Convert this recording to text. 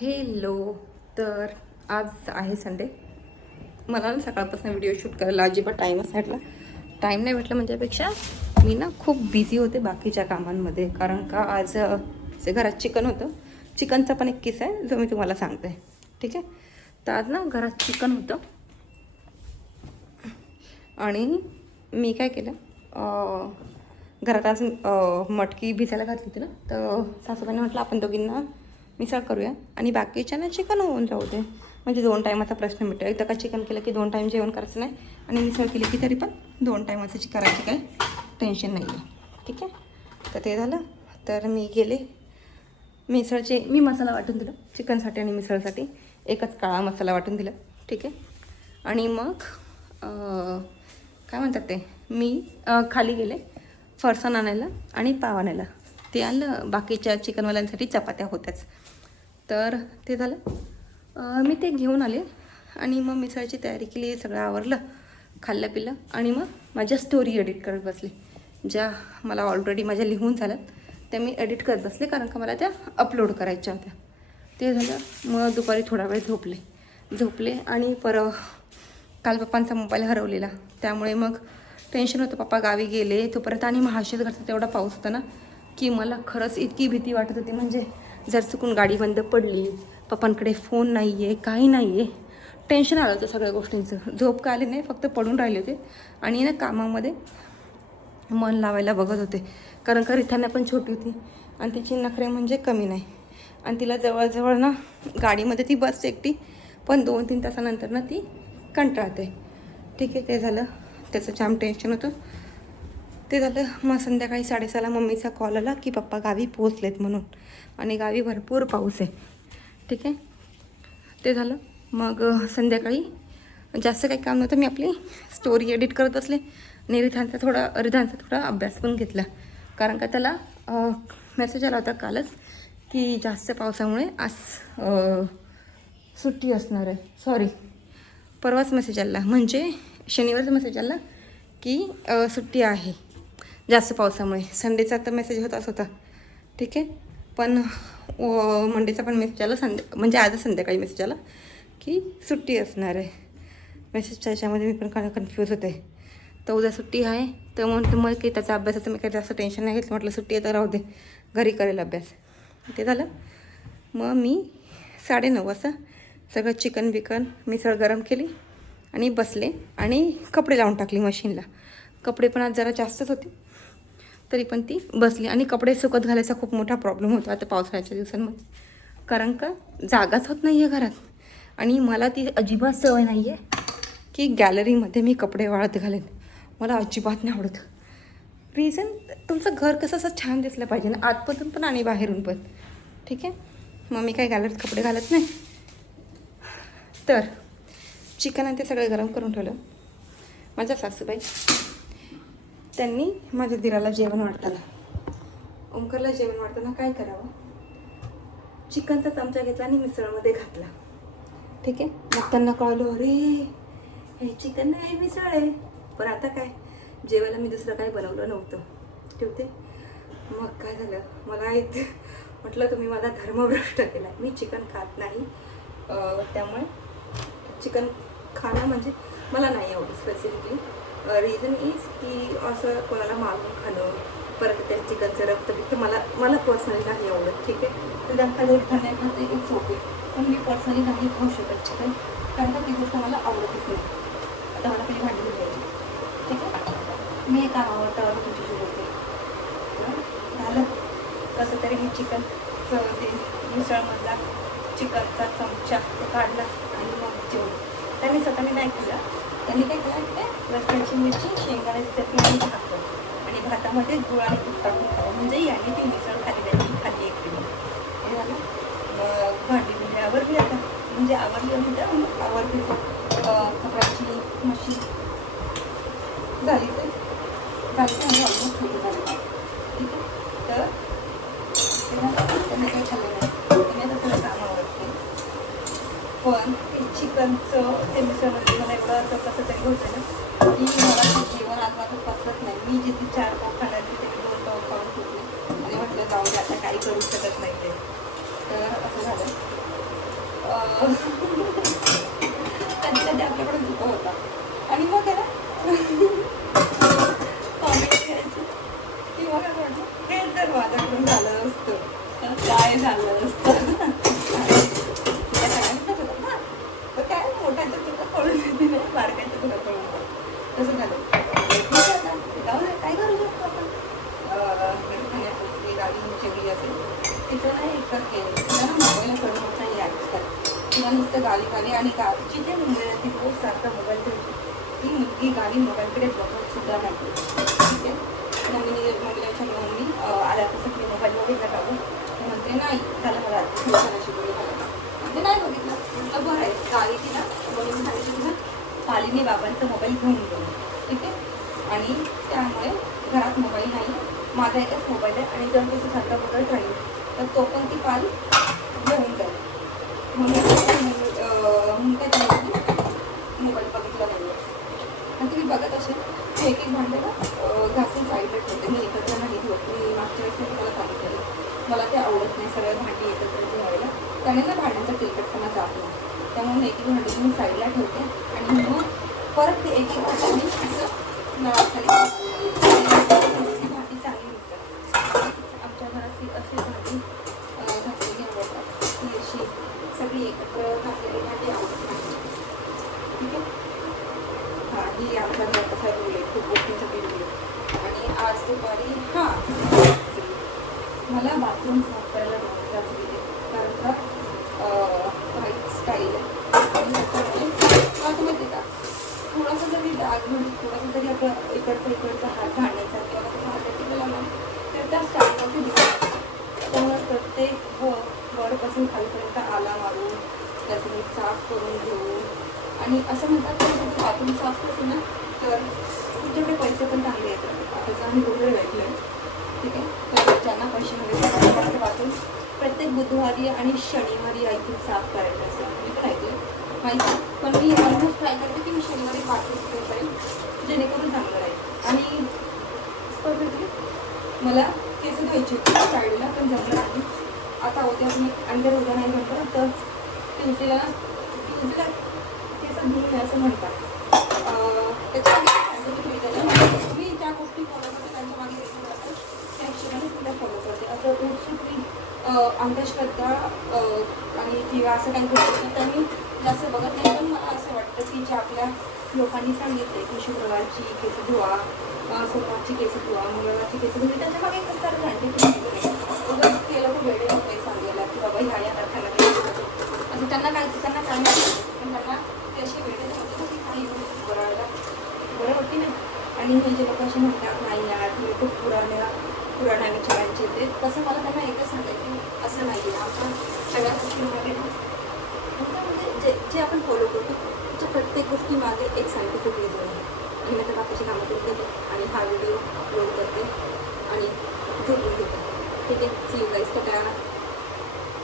Hello. तर आज आहे संडे. मला ना सकाळपासून व्हिडिओ शूट करायला अजिबात टाईमच भेटला. टाईम नाही भेटला म्हणण्यापेक्षा मी ना खूप बिझी होते बाकीच्या कामांमध्ये. कारण का आज घरात चिकन होतं. चिकनचा पण एक किस्सा आहे जो मी तुम्हाला सांगते. ठीक आहे. तर आज ना घरात चिकन होतं आणि मी काय केलं, घरात आज मटकी भिजायला घातली होती ना, तर सासूबाईंनी म्हटलं आपण दोघींना मिसळ करूया आणि बाकीच्यांना चिकन होऊन जाऊ दे, म्हणजे 2 टायमाचा प्रश्न मिळतो. एकदा का चिकन केलं की 2 टाईम जेवण करायचं नाही आणि मिसळ केली की तरी पण 2 टायमाची करायची काही टेन्शन नाही आहे. ठीक आहे. तर ते झालं. तर मी गेले मिसळचे, मी मसाला वाटून दिला चिकनसाठी आणि मिसळसाठी. एकच काळा मसाला वाटून दिला. ठीक आहे. आणि मग काय म्हणतात ते, मी खाली गेले फरसाण आणायला आणि पाव आणायला. ते आणलं. बाकीच्या चिकनवाल्यांसाठी चपात्या होत्याच. तर ते झालं. मी ते घेऊन आले आणि मग मिसळची तयारी केली. सगळं आवरलं, खाल्लं पिल्लं आणि मग माझ्या स्टोरी एडिट करत बसले. ज्या मला ऑलरेडी माझ्या लिहून झाल्यात त्या मी एडिट करत बसले, कारण का मला त्या अपलोड करायच्या होत्या. ते झालं. मग दुपारी थोडा वेळ झोपले आणि काल पप्पांचा मोबाईल हरवलेला, त्यामुळे मग टेन्शन होतं. पप्पा गावी गेले तोपर्यंत आणि महाशिवरात्रीचा तेवढा पाऊस होता ना की मला खरंच इतकी भीती वाटत होती. म्हणजे जर चुकून गाडी बंद पडली, पप्पांकडे फोन नाही आहे, काही नाही आहे, टेन्शन आलं होतं सगळ्या गोष्टींचं. झोप का आली नाही, फक्त पडून राहिले होते आणि ना कामामध्ये मन लावायला बघत होते. कारण का रिठाना पण छोटी होती आणि तिची नखरे म्हणजे कमी नाही. आणि तिला जवळजवळ ना गाडीमध्ये ती बसते एकटी, पण 2-3 तासानंतर ना ती कंटाळते. ठीक आहे. ते झालं. त्याचं जाम टेन्शन होतं. ते झालं. मग संध्याकाळी 6:30ला मम्मीचा कॉल आला की पप्पा गावी पोचलेत म्हणून, आणि गावी भरपूर पाऊस आहे. ठीक आहे. ते झालं. मग संध्याकाळी जास्त काही काम नव्हतं, मी आपली स्टोरी एडिट करत असले आणि रिधानचा थोडा अभ्यास पण घेतला. कारण का त्याला मेसेज आला होता कालच की जास्त पावसामुळे आज सुट्टी असणार आहे. सॉरी, परवाच मेसेज आला, म्हणजे शनिवारचा मेसेज आला की सुट्टी आहे जास्त पावसामुळे. संडेचा तर मेसेज होताच होता. ठीक आहे. पण मंडेचा पण मेसेज आला, म्हणजे आजच संध्याकाळी मेसेज आला की सुट्टी असणार आहे. मेसेजच्या याच्यामध्ये मी पण कन्फ्यूज होते. तर उद्या सुट्टी आहे, तर मग की त्याचा अभ्यासाचं मी काही जास्त टेन्शन नाही घेतलं. म्हटलं सुट्टी आहे तर राहू दे, घरी करेल अभ्यास. ते झालं. मग मी 9:30 वाजता सगळं चिकन मिसळ गरम केली आणि बसले आणि कपडे लावून टाकली मशीनला. कपडे पण आज जरा जास्तच होते, तरी पण ती बसली. आणि कपडे सुकत घालायचा खूप मोठा प्रॉब्लेम होता आता पावसाळ्याच्या दिवसांमध्ये, कारण का जागाच होत नाही आहे घरात. आणि मला ती अजिबात सवय नाही आहे की गॅलरीमध्ये मी कपडे वाळत घालेन. मला अजिबात नाही आवडत. रिझन, तुमचं घर कसं असं छान दिसलं पाहिजे ना, आतमधून पण आणि बाहेरून पण. ठीक आहे. मग मी काही गॅलरीत कपडे घालत नाही. तर चिकन आणि ते सगळं गरम करून ठेवलं. माझ्या सासूबाई त्यांनी माझ्या दिराला जेवण ओंकारला जेवण वाढताना काय करावं, चिकनचा चमचा घेतला आणि मिसळमध्ये घातला. ठीक आहे. मग त्यांना कळलं, अरे हे चिकन नाही मिसळ आहे. पण आता काय, जेवायला मी दुसरं काही बनवलं नव्हतं. ठेवते. मग काय झालं, मला म्हटलं तुम्ही माझा धर्मभ्रष्ट केला. मी चिकन खात नाही, त्यामुळे चिकन खाणं म्हणजे मला नाही आवडत स्पेसिफिकली. रिझन इज की असं कोणाला मारून खाणं, परत त्या चिकनचं रक्त मला पर्सनली नाही आवडत. ठीक आहे. तर खाली खाण्यामध्ये एक सोपे, पण मी पर्सनली नाही खाऊ शकत चिकन, कारण का ती गोष्ट मला आवडतच नाही. आता मला पहिली भांडी घ्यायची. ठीक आहे. मी एका आवडतावर तुमच्याशी बोलते. झालं कसं तरी मी चिकनचं ते मिसळमधला चिकनचा चमचा काढला आणि मग जेवण. त्यांनी स्वतःने नाही खाल्लं. त्यांनी काय केलं, लसणाची मिरची, शेंगदाण्याची चटणी आणि भाकर आणि भातामध्ये गुळ आणि तूप टाकून खावं. म्हणजे याने ती मिसळ खाल्ली एकटी. हे झालं. मग भांडी आवरली. आता म्हणजे आवरली कपड्याची मशीन झाली ऑलमोस्ट थोडी झाली. ठीक आहे. तर त्यांना काही खाल्लं नाही. त्यांनी आता सगळं काम आवडते. पण ते चिकनचं ते मिसळमध्ये मला एवढं कसं तरी होतं ना की मला ते जेवण आज माझं पचत नाही. मी जिथे 4 पाव खाणार तिथे मी 2 पाव खाऊन सुटले आणि म्हटलं जाऊ दे, आता काही करू शकत नाही ते. तर असं झालं. कधी कधी आपल्याकडे चुका होता आणि मग आहे ना कॉमेंट करायची की मग असं वाटतं हे जर माझ्याकडून झालं असतं तर काय झालं असतं. त्या सगळ्यांनाच होतं ना, तर काय मोठ्याच्या चुका कळून येते नाही, बारकाच्या चुका कळून येतात. तसं झालं. जाऊ दे, काय करू शकतो आपण. खाण्यापुरती गाडी चिडली असेल तिचं नाही एकच केलं तिला ना मोबाईल करून होत नाही आजकाल. तिला नुसतं गाली गाली आणि जिथे मुंबईला ती रोज सारखा मोबाईल ठेवते. ती मुलगी गाडी मोबाईलकडे बघत सुद्धा नाही. ठीक आहे. मम्मी आल्यापासून मी मोबाईल बघितला का गं? म्हणते नाही झालं मला शिकवली मला म्हणजे नाही बघितलं. म्हटलं बरं आहे गाडी तिला म्हणून सांगितलं तुला पालीने बाबांचा मोबाईल घेऊन गेलो. ठीक आहे. आणि त्यामुळे घरात मोबाईल नाही, माझा एकच मोबाईल आहे आणि जर तिचं सारखा बघत राहील तर तो पण ती पाल घेऊन जाईल. म्हणून काय मोबाईल बघितला नाही. आणि तुम्ही बघत असेल एक एक भांडे ना घासून साईडला ठेवते. मी एकत्र नाही ठेवत. मी मागच्या वेळेस मी तुम्हाला सांगितलेलं मला ते आवडत नाही सगळ्या भांडी एकत्र ठेवायला. त्याने ना भांड्यांचा तेलकटपणा जात नाही. त्यामुळे मी एक एक भांडी मी साईडला ठेवते आणि मग परत ते एक एक भांडी मी असं नळाखाली भांडी चांगली निघतात. आमच्या घरात ती अशी भांडी घासलेली आवडतात. ती अशी सगळी एकत्र घासलेली भांडी आवडत नाही. ठीक आहे. हां, ही आमच्या घरात असा रूल आहे, खूप गोष्टींचा रूल आहे. आणि आज दुपारी मला बाथरूम साफ करायला नव्हताच गेले कारण का व्हाईट स्टाईल आहे आणि त्याच्यामुळे मला तुम्ही देता थोडासा जरी डाग म्हणजे थोडासा जरी आपला इकडचा हात घालण्याचा किंवा कसं हात केलेला ना तर त्या स्टाईलमध्ये दिसतात. त्यामुळे प्रत्येक वरपासून खालीपर्यंत आला मारून त्याचं मी साफ करून घेऊ. आणि असं म्हणतात की बाथरूम साफ करतो ना तर तुमच्याकडे पैसे पण चांगले येतात. त्याचं आम्ही कुठे ऐकलं आहे. ठीक आहे. तर ज्यांना पैसे मिळेल बाथरूम प्रत्येक बुधवारी आणि शनिवारी आय थिंक साफ करायचं असतं. मी पण ऐकलं माहिती. पण मी ऑलमोस्ट ट्राय करते की मी शनिवारी बाथरूम साफ करेन जेणेकरून चांगलं राहील. आणि परफेक्टली मला केस धुवायची होती साईडला पण जमलं नाही. आता उद्या मी आणि जर उद्या नाही म्हटलं तर ट्यूजडेला केस धुवून असं म्हणतात. त्याच्यामध्ये मी ज्या गोष्टी फॉलो करते त्यांच्या मागे रेग्युलर असतात त्या हिशोबाने सुद्धा फॉलो करते. असं उत्सुक अंधश्रद्धा आणि किंवा असं काही गोष्टी तर मी जास्त बघत नाही. पण मला असं वाटतं की जे आपल्या लोकांनी सांगितलं की शुक्रवारची केस धुवा, सोमवारची केस धुवा, मंगळवारची केस धुवा, त्याच्या मागे खूप सारं सांगितलं ते लोक वेळे होते सांगायला की बाबा ह्या तारखेला असं त्यांना काय माहिती पण त्यांना ते असे वेळे होते की काही बरं होती नाही. आणि हे जे लोक असे म्हणतात नाही यार तुम्ही खूप पुराण्या विचारांचे ते तसं मला त्यांना एकच सांगायचं असं नाही आहे. आमच्या सगळ्या गोष्टींमध्ये म्हणजे जे आपण फॉलो करतो त्याच्या प्रत्येक गोष्टीमागे एक सायंटिफिक रिझन आहे. आणि मी तर बाकीची कामं करते आणि हा व्हिडिओ अपलोड करते आणि झोपून घेते. ठीक आहे. See you guys.